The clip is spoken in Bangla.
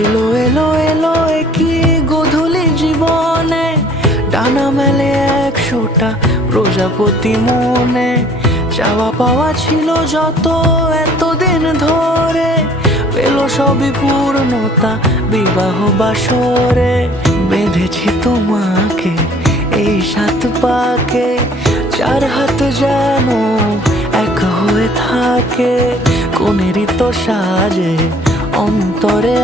এলো এলো এলো কি গধূলি জীবনে, ডানা মেলে 100টা প্রজাপতি মনে। চাওয়া পাওয়া ছিল যত এতদিন ধরে, পেল সবই পূর্ণতা বিবাহ বাসরে। বেঁধেছি তোমাকে এই 7 পাকে, 4 হাত যেন এক হয়ে থাকে। কোনেরই তো সাজে অন্তরে